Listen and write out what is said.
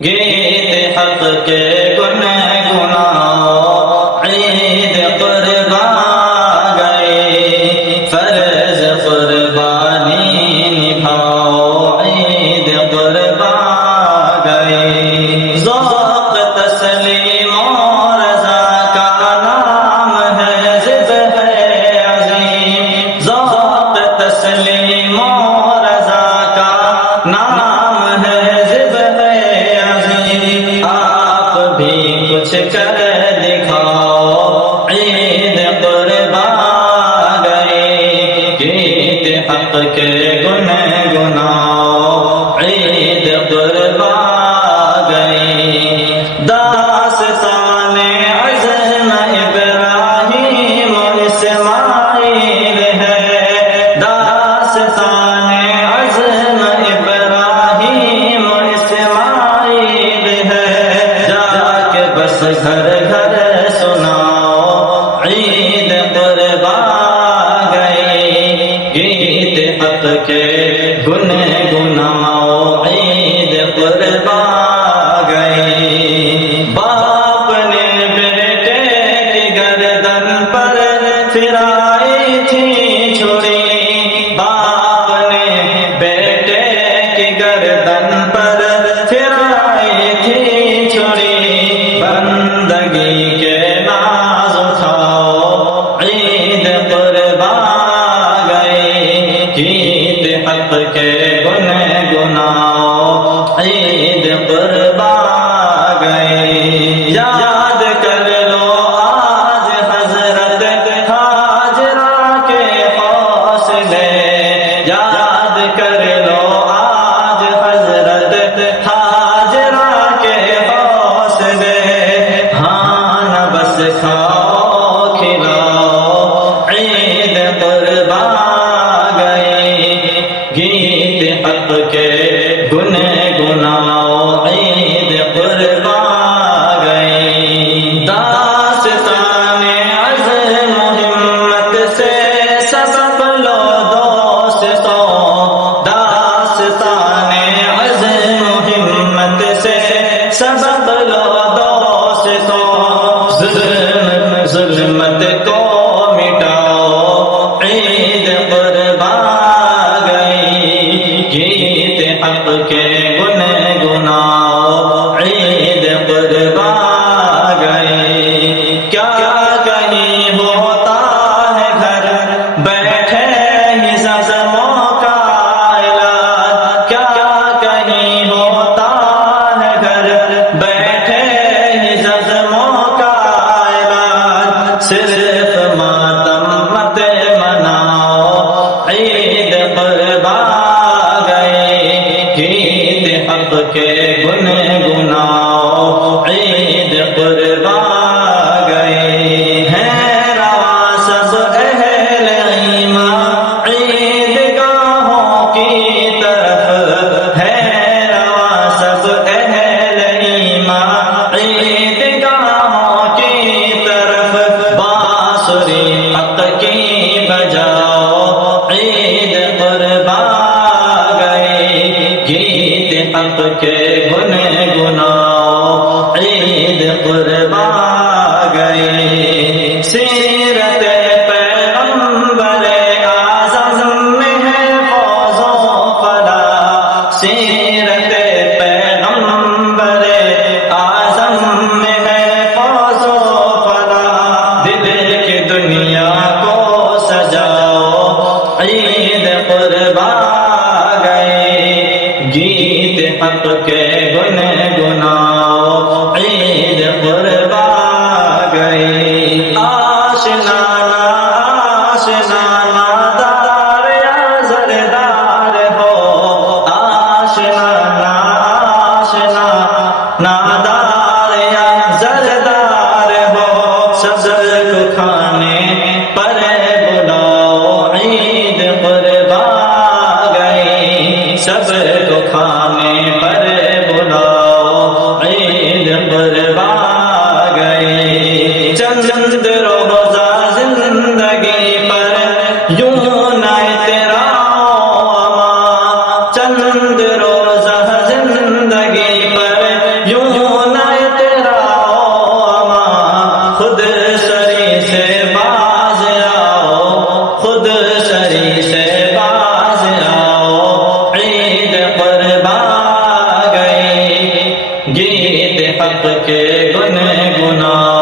گیت حق کے گنگناؤ عید قربا گئی، فرض قربانی نبھاؤ عید قربا گئی، ذوق تسلیم و رضا کا نام ہے ضد ہے عظیم، ذوق تسلیم و رضا کا نام ہے ضد ہے عظیم، آپ بھی کچھ کر دکھاؤ عید قربا گئی، گیت حق کے گنگناؤ عید قربا گئی، داستان عزم ابراہیم و اسماعیل ہے، داستان عزم ابراہیم و اسماعیل ہے، جا کے بس گھر گھر سناؤ عید قربا گئی، گیت حق کے گنگناؤ عید قربا گئی، باپ نے بیٹے کی گردن پر پھرائی تھی چھری، باپ نے بیٹے کی گردن پر پھرائی تھی چھری، بندگی کے ناز اٹھاؤ عید قربا گئی، گیت حق کے گنگناؤ عید قربا گئی، یاد کر لو آج حضرت ہاجرہ کے حوصلے، یاد کر لو آج حضرت ہاجرہ کے حوصلے، ہاں نہ بس کھاؤ کھلاؤ عید قربا گئی، گیت حق کے گنگناؤ عید قربا گئی، داستان عزم و ہمت سے سبق لو دوستو، داستان عزم و ہمت سے سبق لو دوستو، ظلمت کو مٹاؤ عید قربا گئی، گیت حق کے گنگناؤ عید قربا گئی، کیا کہیں ہوتا ہے گھر بیٹھے ہی زخموں کا علاج، کیا کہیں ہوتا ہے گھر بیٹھے ہی زخموں کا علاج، صرف ماتم مت مناؤ عید قربا گئی، گیت حق کے گنگناؤ عید قربا گئی، ہیں رواں سب اہل ایمان عید گاہوں کی طرف، ہیں رواں سب اہل ایمان عید گاہوں کی طرف، بانسری حق کی بجاؤ عید قربا گئی، گیت حق کے گنگناؤ عید قربا گئی، سیرت پیغمبر اعظم میں ہے فوز و فلاح، سیرت پیغمبر اعظم میں ہے فوز و فلاح، دل کی دنیا کو سجاؤ عید قربا گئی، گیت حق کے گنگناؤ عید قربا گئی، آشنا نا آشنا نادار یا زردار ہو، آشنا نا آشنا نادار یا زردار ہو، سبز کو کھانے پر بلاؤ عید قربا گئی، سب کو کھانے پر بلاؤ عید قربا کے گنے گنا